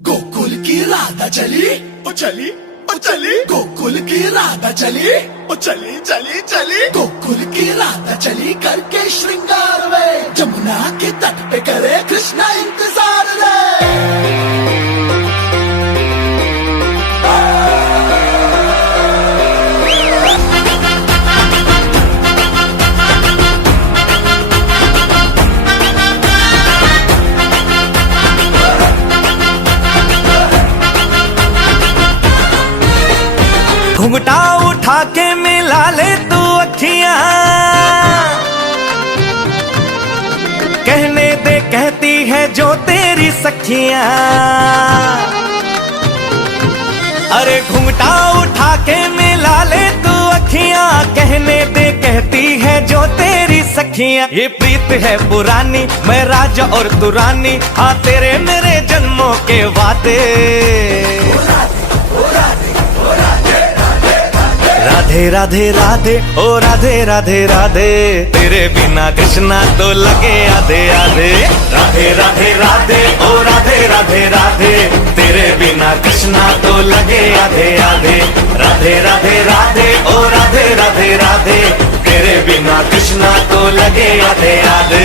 गोकुल की राधा चली ओ चली ओ चली, गोकुल की राधा चली ओ चली चली चली, गोकुल की राधा चली करके श्रृंगार वे, जमुना के तट पे करे कृष्णा इंतजार रे। घुंघटा उठा के मिला ले तू अखियां, कहने दे कहती है जो तेरी सखियां। अरे घुंघटा उठा के मिला ले तू अखियां, कहने दे कहती है जो तेरी सखियां। ये प्रीत है पुरानी, मैं राजा और तू रानी, हाँ तेरे मेरे जन्मों के वादे। राधे राधे राधे ओ राधे राधे राधे, तेरे बिना कृष्णा तो लगे आधे आधे। राधे राधे राधे ओ राधे राधे राधे, तेरे बिना कृष्णा तो लगे आधे आधे। राधे राधे राधे ओ राधे राधे राधे, तेरे बिना कृष्णा तो लगे आधे आधे।